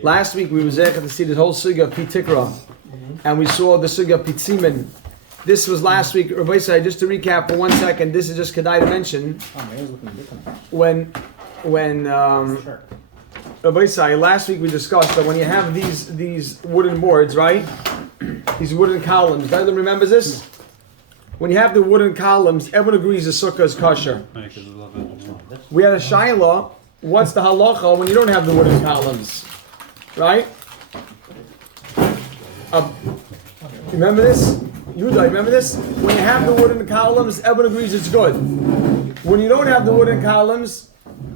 Last week we were able to see the whole sugya of Pitikra, and we saw the sugya of Pitzimin. This was last week. Rabbi Say, just to recap for 1 second, this is just Kedai to mention. When Rabbi Say, last week we discussed that when you have these wooden boards, right? These wooden columns. Does anyone remember this? When you have the wooden columns, everyone agrees the sukkah is kosher. We had a shaila. What's the halacha when you don't have the wooden columns? Right? Remember this? Yudah, remember this? When you have the wooden columns, everyone agrees it's good. When you don't have the wooden columns,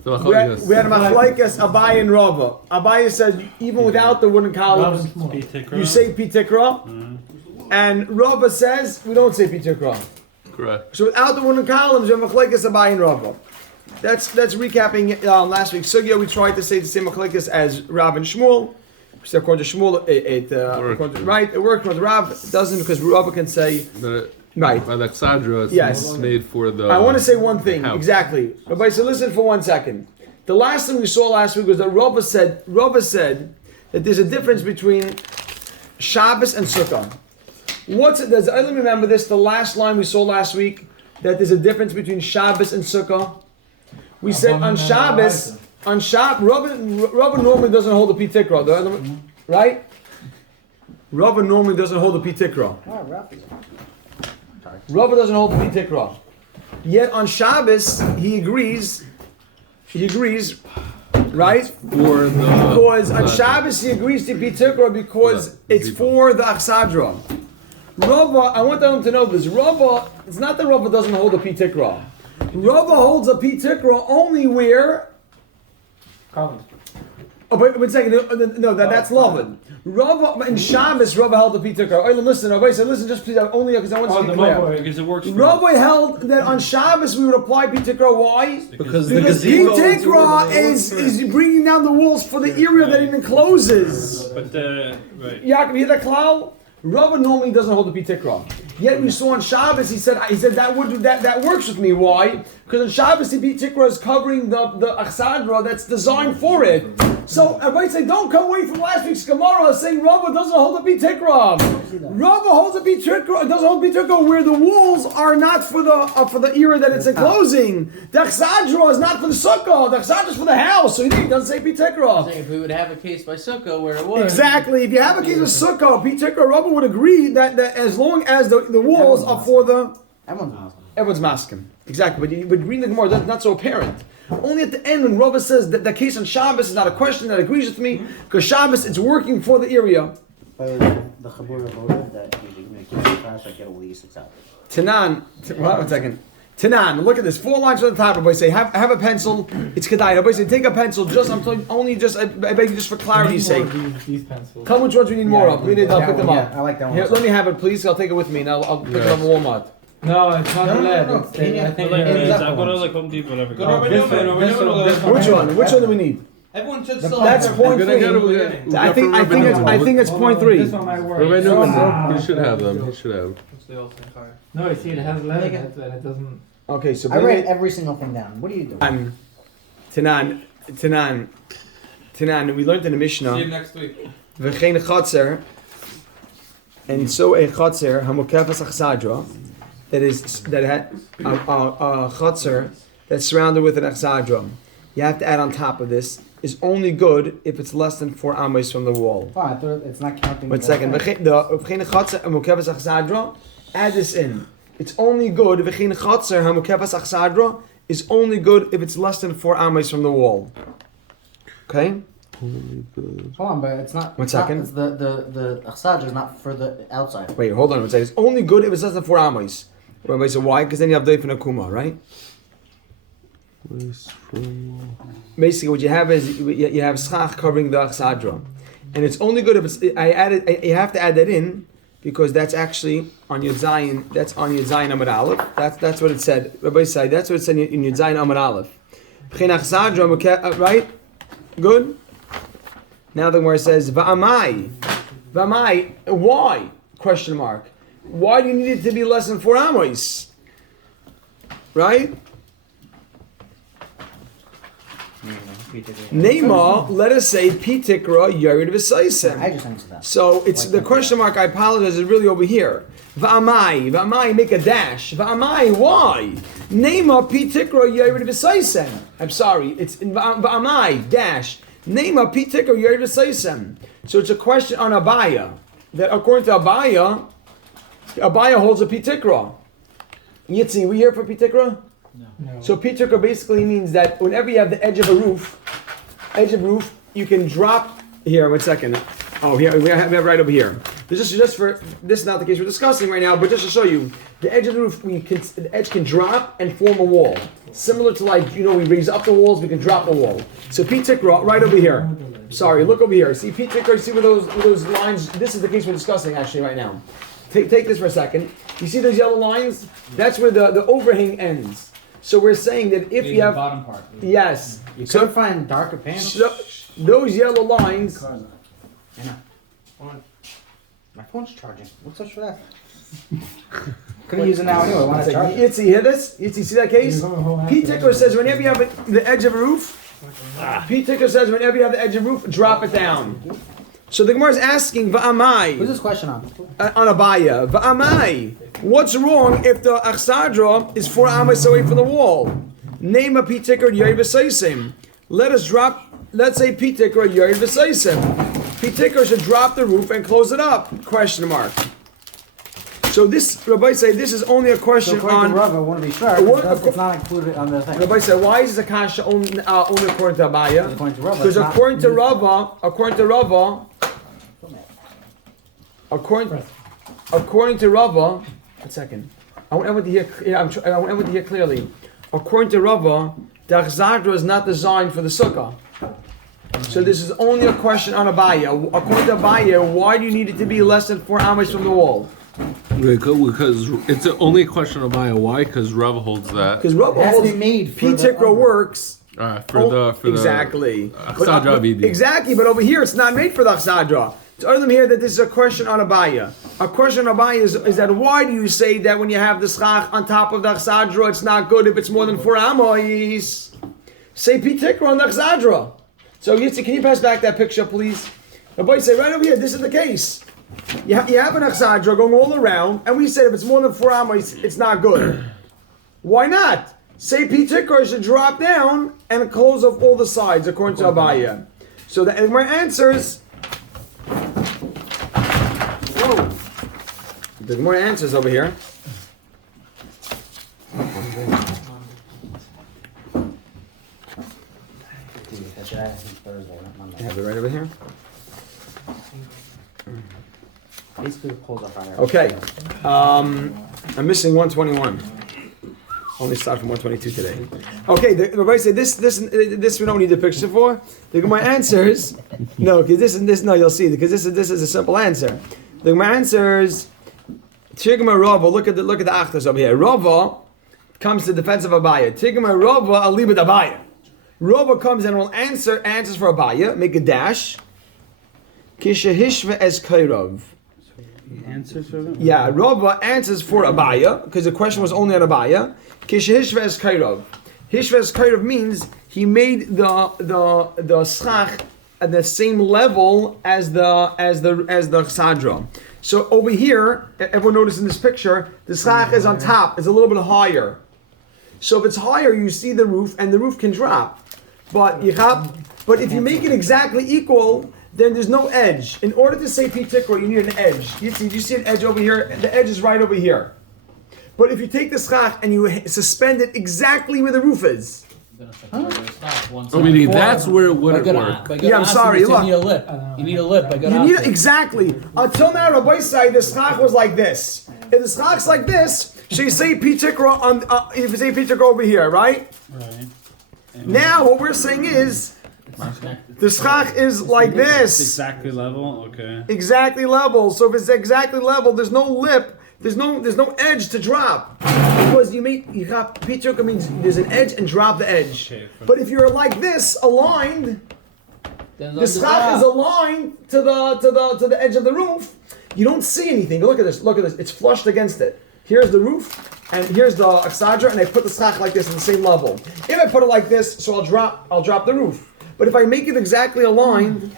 we had a machlaikas Abai and Rava. Abai said even without the wooden columns, you say Pitikra. And Rava says we don't say Pitikra. Correct. So without the wooden columns, you have machlaikas Abai and Rava. That's recapping last week's sugya. We tried to say the same machlekes as Rav and Shmuel. So according to Shmuel, it worked with Rav. It doesn't because Rav can say right. By the Xadra, it's made for the. I want to say one thing house. exactly. Everybody, so listen for 1 second. The last thing we saw last week was that Rav said that there's a difference between Shabbos and Sukkah. What's it? I don't remember this. The last line we saw last week that there's a difference between Shabbos and Sukkah. We said on Shabbos, Rava normally doesn't hold the Pitikra, right? Rava normally doesn't hold the Pitikra. Rava doesn't hold the Pitikra. Yet on Shabbos, he agrees, right? Because on Shabbos he agrees to Pitikra because it's for the Achsadra. Rava, I want them to know this. Rava, it's not that Rava doesn't hold the Pitikra. Rava holds a Pitikra only where. Oh, wait a second. No, that's Lavan. Rava in Shabbos, Rava held the Pitikra. Oh, listen, Rabbi said, listen, just please, only because I want to be clear. Because it works. Rava held that on Shabbos we would apply Pitikra. Why? Because Pitikra is bringing down the walls for the area that it encloses. But right. Yaakov, you hear that klal? Rava normally doesn't hold the Pitikra. Yet we saw on Shabbos, he said that works with me. Why? Because on Shabbos the Pitikra is covering the Achsadra that's designed for it. So everybody say, don't come away from last week's Gemara saying Rava doesn't hold the Pitikra. Rava holds the Pitikra, doesn't hold the Pitikra where the walls are not for the area that it's enclosing. The Achsadra is not for the sukkah. The Achsadra is for the house. So he doesn't say Pitikra. If we would have a case by sukkah where it was exactly. If you have a case of sukkah, Pitikra, Rava would agree that as long as the walls are for the everyone's masking. Exactly, but reading the Gemara, that's not so apparent. Only at the end when Rava says that the case on Shabbos is not a question that agrees with me, because Shabbos it's working for the area. The Chabura voted that you make it fast, I get all these out. Tanan, 1 second. Tanan, look at this. 4 lines from the top. Everybody say, have a pencil. It's Kedai. Everybody say, take a pencil. I beg you, just for clarity's sake. These pencils. Tell me which ones we need more of. I'll pick them up. Yeah, I like that one. Here, let me have it, please. I'll take it with me, and I'll pick it up at Walmart. No, it's not lead. No. I think I'll go to like Home Depot, whatever. Which one? Which one do we need? everyone should still That's have point their three. I think it's point 3. This one might work. Rabbi Newman, he should have them. He should have. No, you see, it has lead in it, and it doesn't. Okay, so I read every single thing down. What are you doing? Tanan. We learned in the Mishnah. See you next week. V'chein chatzer, and so a chatzer hamukefas achsadra, that had a chatzer that's surrounded with an achsadra. You have to add on top of this is only good if it's less than 4 amos from the wall. Oh, I thought it's not counting. 1 second. V'chein chatzer hamukefas achsadra. Add this in. It's only good if v'chein chatzer hamukefas achsadra is only good if it's less than 4 amos from the wall. Okay. Hold on, but it's not. 1 second. It's the Achsadra is not for the outside. Wait, hold on 1 second. It's only good if it's less than 4 amos. Everybody said why? Because then you have Doif and Akuma, right? Basically, what you have is you have schach covering the Achsadra, and it's only good if it's. You have to add that in because that's actually on Yud Zayin. That's on Yud Zayin Amud Aleph. That's what it said. Rabbi said that's what it said in Yud Zayin Amud Aleph. B'chein Achsadra, right? Good. Now the Gemara says, Va'amai, why? Question mark. Why do you need it to be less than 4 amos? Right? Nema, let us say Pitikra Yared I V'Saisem. just answered that. So it's the question mark, I apologize, is really over here. V'amai, make a dash. V'amai, why? Nema Pitikra Yared V'Saisem. I'm sorry, it's in V'amai, dash. Nema Pitikra Yared V'Saisem. So it's a question on Abaya. That according to Abaya holds a Pitikra. Yitzi, we here for Pitikra? No. So Pitikra basically means that whenever you have the edge of a roof, you can drop here. 1 second. Oh, here we have it right over here. This is just for this is not the case we're discussing right now, but just to show you, the edge of the roof, the edge can drop and form a wall, similar to we raise up the walls, we can drop the wall. So Pitikra right over here. Sorry, look over here. See Pitikra. See where those lines? This is the case we're discussing actually right now. Take this for a second. You see those yellow lines? That's where the overhang ends. So we're saying that if you have bottom part. yes, You could find darker panels. so those yellow lines. I know. My phone's charging. What's up for that? Couldn't use it now anyway. Why not charge it? Itzy, hear this? Itzy, see that case? Pete Tickler says whenever you have the edge of a roof, Pete Tickler says whenever you have the edge of a roof, drop it down. So the Gemara is asking, Who's Va'amai, this question on? on Abaya, Va'amai, what's wrong if the Achsadra is 4 amas away from the wall? Name a Pete Tickler Yoy V'Seisim. Let's say Pete Tickler Yoy V'Seisim. Pete Tickler should drop the roof and close it up? Question mark. So this, Rabbi say, this is only a question So according on. to Rav, I want to be sure. It's not included on the thing. Rabbi said, why is this a kasha only according to Abaya? According to Rav, Because it's not- according to Rava, according to Rava, 1 second. I want everyone to hear. I want everyone to hear clearly. According to Rava, the Achzadra is not designed for the sukkah. So this is only a question on Abaya. According to Abaya, why do you need it to be less than 4 amas from the wall? Because it's only a question of Maya. Why? Because Rav holds that. Because Rava It has to holds be made for P. the Tikra under. works. For Exactly. Achsadra Bidi. Exactly, but over here it's not made for the Achsadra. It's other than here that this is a question on Abaya. A question on Abaya is that why do you say that when you have the schach on top of the Achsadra, it's not good if it's more than 4 amos? Say P. Tikra on the Achsadra. So Yitzi, can you pass back that picture, please? Abaya say right over here, this is the case. You have an Achsadra going all around, and we said if it's more than 4 amos, it's not good. Why not? Say P. Tikra should drop down and close off all the sides according to Abaya. So the Gemara answers. Whoa. The Gemara answers over here. I have it right over here. Basically, pulls up on there. Okay. I'm missing 121. Only start from 122 today. Okay, the Rabbi said this we don't need the picture for. The Gemara answers no, because this you'll see because this is a simple answer. The Gemara answers Tigma Rava. Look at the Achtas over here. Rava comes to defense of Abaya. Tigma Rava alibad Abaya. Rava comes and will answers for Abaya. Make a dash. Kisha hishva es kairov. Answers for them? Yeah, Rava answers for Abaya because the question was only on Abaya. Kishehishves kairov. Hishves kairov means he made the schach at the same level as the chsadra. So over here, everyone notice in this picture, the schach is on top. It's a little bit higher. So if it's higher, you see the roof, and the roof can drop. But if you make it exactly equal, then there's no edge. In order to say P. Tikra, you need an edge. You see an edge over here? The edge is right over here. But if you take the schach and you suspend it exactly where the roof is. Meaning that's where it wouldn't work. Yeah, I'm sorry, You look. need a lip. You need a lip. Exactly. Until now, Rabbi side, the schach was like this. If the schach's like this, so you say P. Tikra on, if you say P. Tikra over here, right? Right. Now, what we're saying is, the schach is like this. Exactly level. Okay. Exactly level. So if it's exactly level, there's no lip, there's no edge to drop. Because you got Pitukah means there's an edge and drop the edge. Okay. But if you're like this, aligned, the schach is aligned to the edge of the roof, you don't see anything. Look at this, it's flushed against it. Here's the roof, and here's the Achsadra, and I put the schach like this on the same level. If I put it like this, so I'll drop the roof. But if I make it exactly aligned,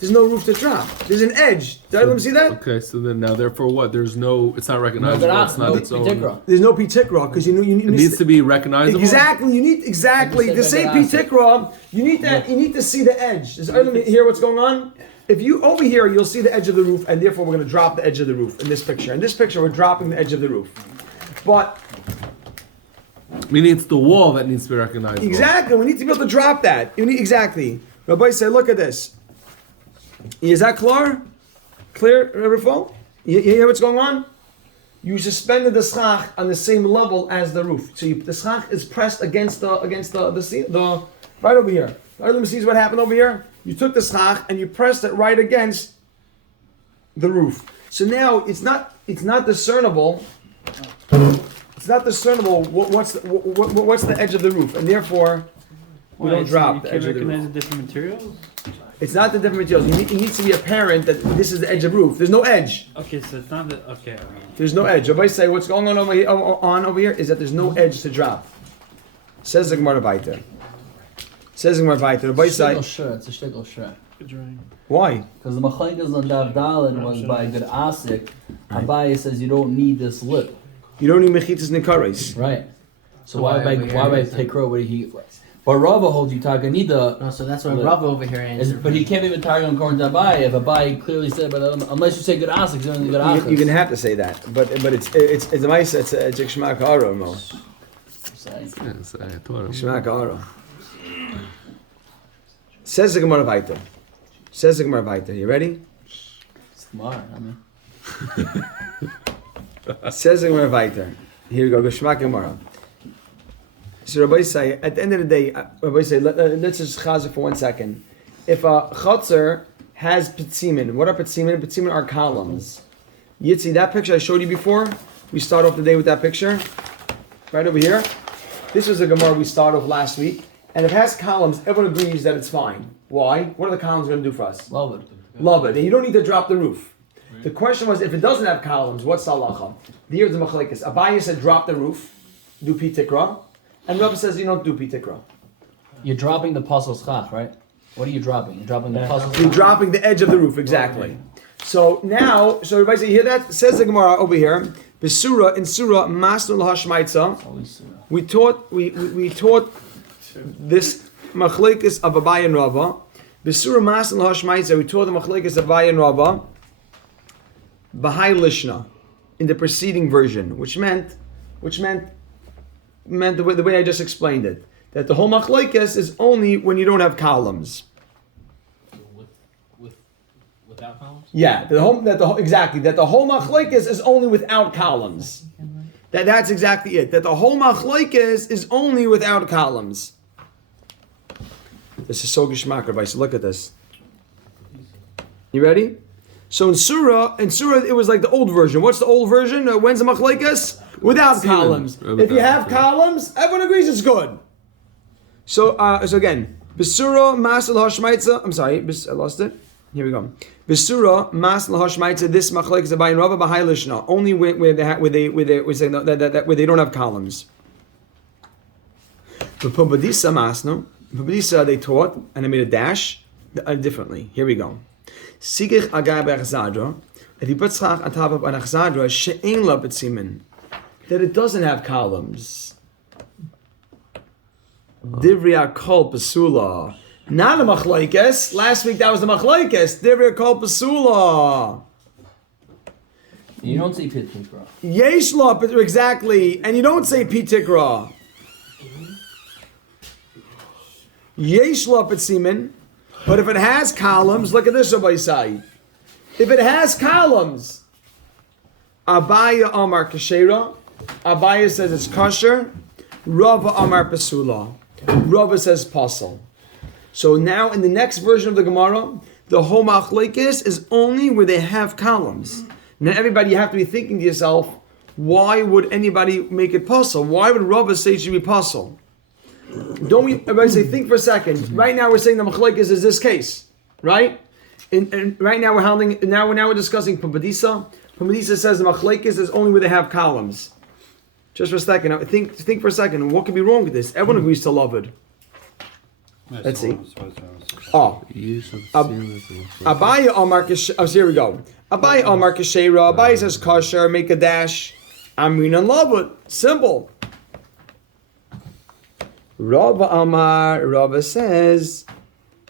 there's no roof to drop. There's an edge. Did everyone see that? Okay, so then now therefore what? There's no. It's not recognizable. No, it's not its own. Pitikra. There's no P-Tikra because you need. It needs to be recognizable. Exactly. You need exactly to say P-Tikra. You need that. You need to see the edge. Does everyone hear what's going on? If you over here, you'll see the edge of the roof, and therefore we're going to drop the edge of the roof in this picture. In this picture, we're dropping the edge of the roof. But Meaning it's the wall that needs to be recognizable. exactly, we need to be able to drop that. You need exactly. Rabbi said, look at this. Is that clear? Clear, Rabbi? You hear what's going on? You suspended the schach on the same level as the roof. So the schach is pressed against the right over here. Right, let me see what happened over here. You took the schach and you pressed it right against the roof. So now it's not discernible. It's not discernible what's the edge of the roof, and therefore we don't drop the edge of the roof. Recognize the different materials? It's not the different materials. It needs to be apparent that this is the edge of the roof. There's no edge. Okay, so it's not the. Okay, I mean. There's no edge. Everybody say what's going on over here is that there's no edge to drop. Says the Gemara weiter. Says the Gemara weiter. Everybody say It's a shtickle shre. why? Because the machlekes on Dav Daled was by Good Asik. Abaye says you don't need this lip. You don't need mechitas nikares. Right. So So why why by over here is it- Tikro would he? But Rava holds you talk. I need the. No, so that's what Look. Rav over here answered. But he can't even target on according to Abaye if Abaye clearly said, but unless you say Good Asik, it's only Good Asik. You're gonna have to say that, but it's a nice it's a shmak aro mo Yes, I thought it was. shmak aro. Says the Gemara weiter. Says the Gemara weiter. You ready? Smart, I mean. Says the Gemara weiter. Here we go. Geshmak Gemara. So Rabbi say at the end of the day, Rabbi say let's just chazer for 1 second. If a chotzer has petzimin, what are petzimin? Petzimin are columns. Yitzi, that picture I showed you before. We start off the day with that picture, right over here. This was a Gemara we started off last week, and if it has columns, everyone agrees that it's fine. Why? What are the columns going to do for us? Love it. Love it. And you don't need to drop the roof. The question was, if it doesn't have columns, what's the halacha? Here's the machlekes. Abaye said drop the roof, do pi tikra, and Rabbi says you don't do pi tikra. You're dropping the puzzle schach, right? What are you dropping? You're dropping the puzzle You're dropping the edge of the roof, exactly. So now, so everybody say, you hear that? Says the Gemara over here, Besura, in Surah, Masnul Hashmaitza, we taught this machlekes of Abaye and Rava. Besura Masnul Hashmaitza, we taught the machlekes of Abaye and Rava, Bahai Lishna, in the preceding version, which meant the way I just explained it, that the whole machlekes is only when you don't have columns. Without columns? Yeah, that the whole machlekes is only without columns. That's exactly it. That the whole machlekes is only without columns. This is so geshmak, Rabbi. So look at this. You ready? So in Surah, it was like the old version. What's the old version? When's the machlekes? Without columns. If you have columns, everyone agrees it's good. So again, Besura Masal Hashmaitza. I'm sorry, I lost it. Here we go. Besura Masal Hashmaitza. This machlekes Abaye and Rava Bahai Lishna. Only where they don't have columns. But Pumbedisa Masno. Pumbedisa they taught and they made a dash differently. Here we go. Sigich agar be'achzadra. If you put schach on top of an achzadra, she'ein la betzimin, that it doesn't have columns. Divriya kol pesula. Not a machlekes. Last week that was the machlekes. Divriya kol pesula. You don't say pit tikra. Yesh la, exactly. And you don't say pitikra. Yesh la betzimin. But if it has columns, look at this, Rabbi Sai. If it has columns, Abaye Amar Kashera, Abaye says it's kosher, Rava Amar Pesula, Rava says pasal. So now in the next version of the Gemara, the whole machlekes is only where they have columns. Now everybody, you have to be thinking to yourself, why would anybody make it pasal? Why would Rava say it should be pasal? Don't we? Everybody say, think for a second. Right now we're saying the machlekes is this case, right? And right now we're discussing Pumbedisa. Pumbedisa says the machlekes is only where they have columns. Just for a second, think for a second. What could be wrong with this? Everyone agrees to love it. Let's see. Oh, Abaye Omar Kish. Oh, so here we go. Abaye Omar Kishera. Abaye says kosher. Make a dash. Amrin and Lavud. Simple. Rava Amar. Rava says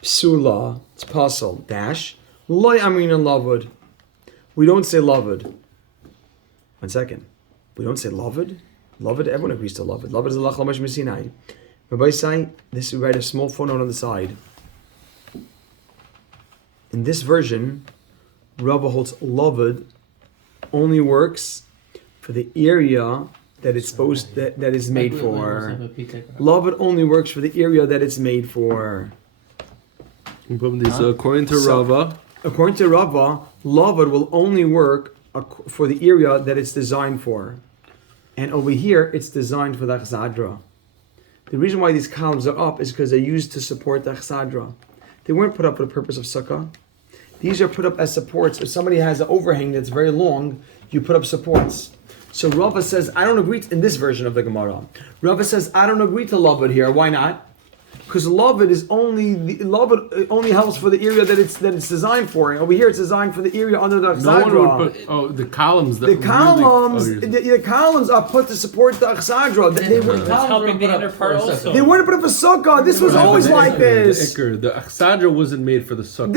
psula. It's puzzle. Dash. Loy Amrin and Lavud. We don't say Lavud. 1 second. We don't say Lavud. Lavud. Everyone agrees to Lavud. Lavud is Allah Chamash Mesinai. Rabbi say this. We write a small footnote on the side. In this version, Rava holds Lavud only works for the area that it's supposed that is made for. Lavud only works for the area that it's made for. So according to Rava, Lavud will only work for the area that it's designed for. And over here, it's designed for the Achsadra. The reason why these columns are up is because they're used to support the Achsadra. They weren't put up for the purpose of sukkah. These are put up as supports. If somebody has an overhang that's very long, you put up supports. So Rava says, I don't agree in this version of the Gemara. Rava says, I don't agree to Lavud here. Why not? Because Lavud only helps for the area that it's designed for. And over here, it's designed for the area under the Achsadra. no one would put the columns. The columns are put to support the Achsadra. They were helping the inner part also. They weren't put up for sukkah. This was always like this. The Achsadra wasn't made for the sukkah.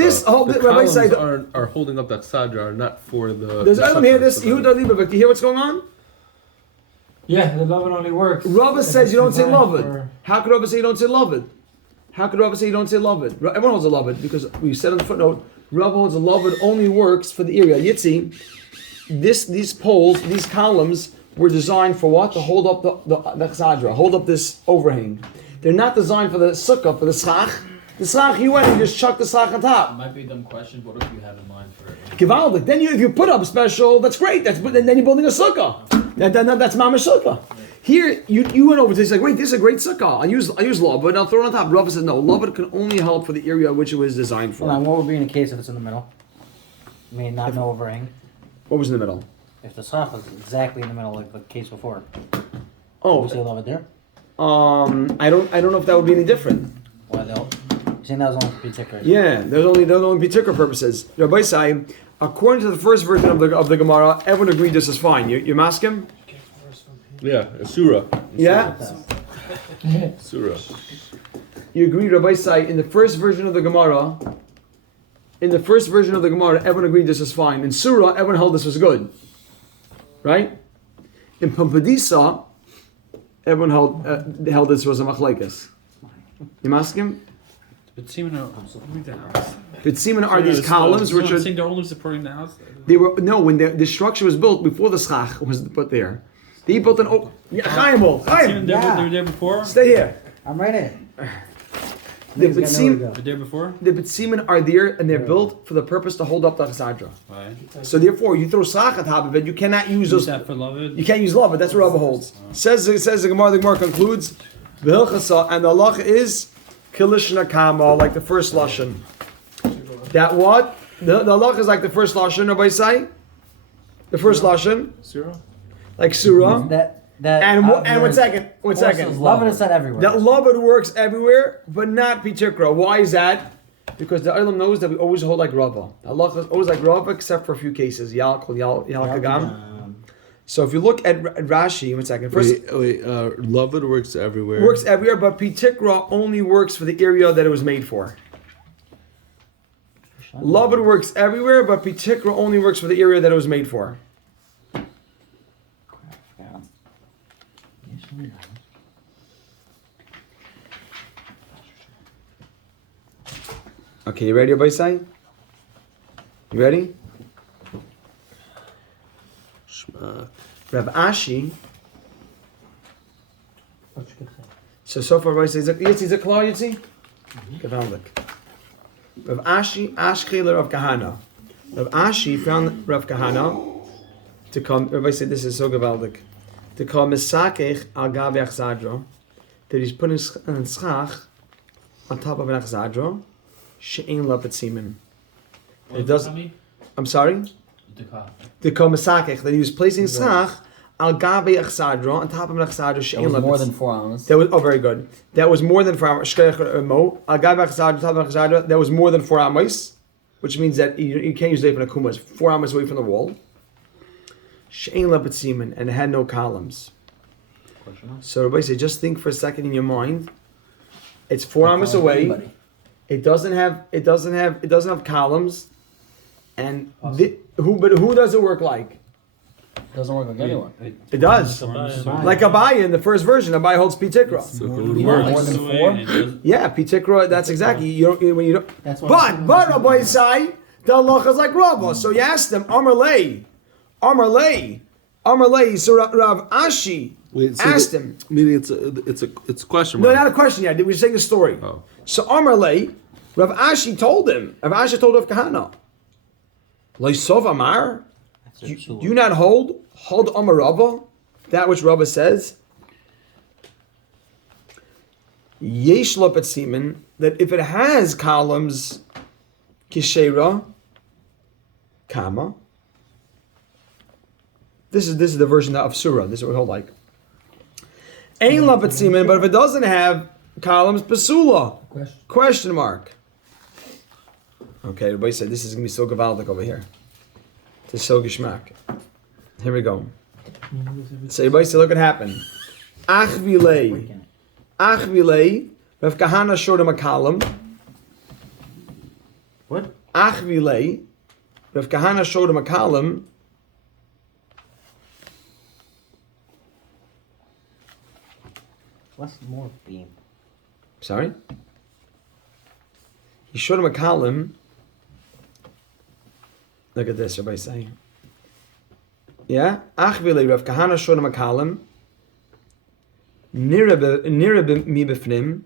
The columns said, are holding up that Sadra are not for the. There's Adam here. This Yehuda Lieberberg. Do you hear what's going on? Yeah, the Lavud only works. Rava says you don't say Lavud. for- How could Rava say you don't say Lavud? How could Rava say you don't say Lavud? Everyone holds a Lavud because we said on the footnote, Rava holds a Lavud only works for the area. Yitzi, these poles, these columns were designed for what? To hold up the Chsadra, hold up this overhang. They're not designed for the sukkah, for the schach. The schach, you went and just chuck the schach on top. Might be a dumb question. What if you have in mind for it? Givaldik. Then if you put up special, that's great. Then you're building a sukkah. That's mamash sukkah. Here, you went over to this, like, wait, this is a great sukkah. I use Lavud, and I'll throw it on top. Rava says, no, Lavud can only help for the area which it was designed for. Hold on, what would be in the case if it's in the middle? I mean, not no overhang. What was in the middle? If the soft was exactly in the middle, like the case before. Oh, Would you say love it there? I don't know if that would be any different. Why though? You're saying that was only for particular. Yeah, there's only particular purposes. Rabbi Sai, according to the first version of the Gemara, everyone agreed this is fine. You mask him? Yeah, a surah. Yeah? Surah. You agree, Rabbi Sai, in the first version of the Gemara, everyone agreed this is fine. In Surah, everyone held this was good. Right? In Pampadisa, everyone held this was a machlekes. You mask him? But Seaman are these columns which are... They're only supporting the house. They were when the structure was built before the schach was put there. They built an Chaim. They were there before? Stay here. I'm right in. The Niggas got nowhere to go. The day before? The Betzimin are there and they're built for the purpose to hold up the Chsadra. Right. So therefore, you throw schach on top of it, you cannot use Use those. that for Lavud. You can't use lava. That's what Rabbi holds. Says the Gemara. The Gemara concludes, V'hilchasa, and the halacha is kilish nakama, like the first lashon. That what? The halacha is like the first lashon. Rabbi say, the first lashon, Surah? like surah. And 1 second. Love it is said everywhere. That lavud works everywhere, but not pitikra. Why is that? Because the Olam knows that we always hold like Rava. Allah is always like Rava, except for a few cases. Yal Kagam. So if you look at Rashi, 1 second. First, Lavud works everywhere. Works everywhere, but pitikra only works for the area that it was made for. Lavud works everywhere, but pitikra only works for the area that it was made for. Okay, you ready, everybody? Say? You ready? Shma. Rav Ashi. So far, everybody says, is it klar, Yitzi? Gewaldig. Rav Ashi, Ashkeler of Kahana. Rav Ashi found Rav Kahana to come, everybody said this is so gewaldig, to come Misakech al Gavi Achzadro, that he's putting a schach on top of an Achzadro. She'ein lapet simen. It does. I'm sorry. The komisakech that he was placing schach al gabe achsadra, on top of an achsadra That she'en was la more b'tzimin. than 4 amas. That was very good. That was more than 4 amas. Shkech mo al gabe achsadra, top of achsadra. That was more than 4 amas, which means that you can't use it for a kumas. 4 amas away from the wall. She'en la b'tzimin, and it had no columns. So everybody say, just think for a second in your mind. It's 4 amas away. Anybody. It doesn't have columns. And who does it work like? Doesn't work like anyone. It does. Like Abaye in the first version, Abaye holds Pitikra. So it would More work. than 4? Yeah, Pitikra. That's exactly you don't when you don't. That's why. But Abaye say the halacha is like Rava. So you asked them, Amar Lei. So Rav Ashi Wait, so asked him. Meaning it's a question No, mark. not a question yet. We're saying the story. Oh. So Amar Lei, Rav Ashi told him. Rav Ashi told Rav Kahana. Leisov Amar. Do you not hold Amar Rava, that which Rava says? Yesh lo petzimin, that if it has columns, kishera, kama. This is the version of Surah. This is what we hold like. Ein lo petzimin, but if it doesn't have columns, pesula. Question mark. Okay, everybody said this is gonna be so gavaldic over here. It's so geschmack. Here we go. So everybody say, look what happened. Achvilei, Rav Kahana showed him a column. What? Achvilei, Rav Kahana showed him a column. What's more beam? Sorry? He showed him a column. Look at this, everybody say. Yeah? Achvilei, Rav Kahana showed him a column. Nirab mi b'fnim,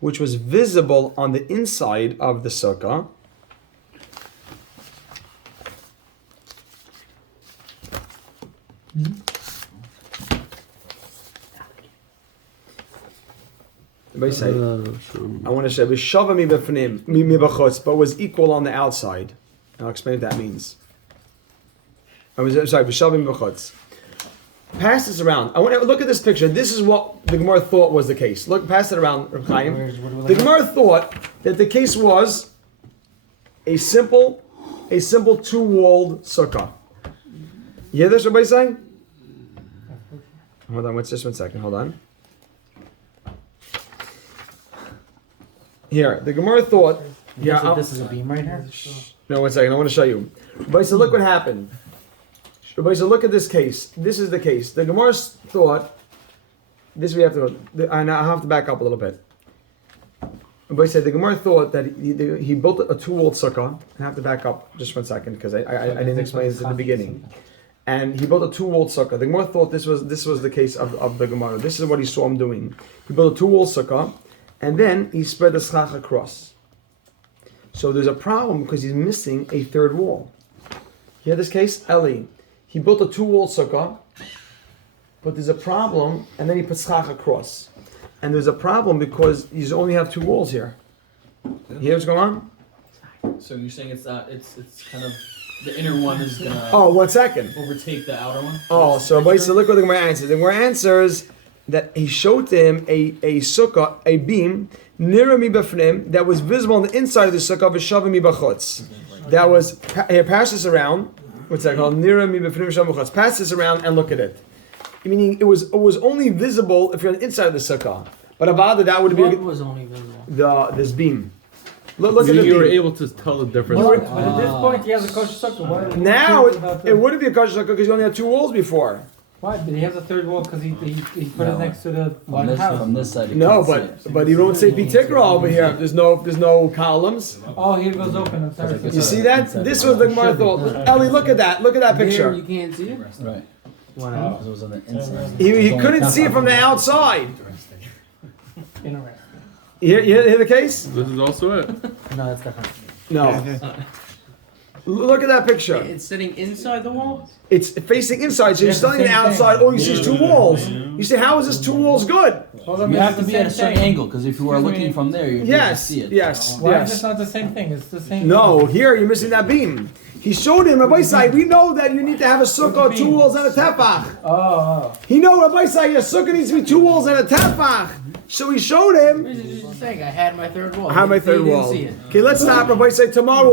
which was visible on the inside of the sukkah. Everybody say. I want to say v'shava mi b'fnim, mi b'chutz, but was equal on the outside. I'll explain what that means. V'shava mi b'chutz. Pass this around. I want to look at this picture. This is what the Gemara thought was the case. Look, pass it around, Reb Chaim. The Gemara thought that the case was a simple two-walled sukkah. You hear this? Everybody saying? Hold on. What's this? 1 second. Hold on. Here, the Gemara thought. Yeah. This is a beam right here. No, 1 second. I want to show you. Everybody said, look what happened. Everybody said, look at this case. This is the case. The Gemara thought. This we have to. And I have to back up a little bit. Everybody said the Gemara thought that he built a two-walled sukkah. I have to back up just 1 second because I didn't explain this at the beginning. And he built a two-walled sukkah. The Gemara thought this was the case of the Gemara. This is what he saw him doing. He built a two-walled sukkah, and then he spread the schach across. So there's a problem because he's missing a third wall. You hear this case? Eli. He built a two-walled sukkah, but there's a problem, and then he put schach across. And there's a problem because you only have two walls here. You hear what's going on? So you're saying it's kind of the inner one is gonna 1 second. overtake the outer one? So look what the Gemara answers. The Gemara answers that he showed to him a sukkah, a beam, nira mi b'fnim, that was visible on the inside of the sukkah, v'shavim mi b'chutz. That was, here, pass this around. What's that called? Nira mi b'fnim v'shavim b'chutz. Pass this around and look at it. Meaning it was only visible if you're on the inside of the sukkah. But about that would be What was only visible? this beam. Look at the You were beam. able to tell the difference. But at this point, he has a kosher sukkah. Why- Now why- it wouldn't be a kosher sukkah because you only had two walls before. Why? But he has a third wall because he put No. it next to the From one this, house. from this side. you No, can't see it. but you don't say pitikra over here. There's no columns. Oh, here it goes open. I'm sorry. You see that? This was the Gemara thought. Ellie, look at that. Look at that picture. You can't see it. Right. Because it was on the inside. He couldn't see it from the outside. Interesting. You hear the case? This is also it. No, that's different. No. Look at that picture. It's sitting inside the wall. It's facing inside, so you're standing on the outside. All you see is two walls. You say, how is this two walls good? Hold on, You but have to it's be the at a same certain thing. angle because if you were Excuse looking me. from there, you'd be able to Yes, see it. yes, Why is yes. it not the same thing? It's the same. No, here you're missing that beam. He showed him, Rabbi Sai, we know that you need to have a sukkah, 2 walls and a tefach. Oh. He know, Rabbi Sai, your sukkah needs to be 2 walls and a tefach. So he showed him. He's just saying I had my third wall. I have my third He didn't wall. see it. Okay, let's stop. Rabbi Sai, tomorrow we'll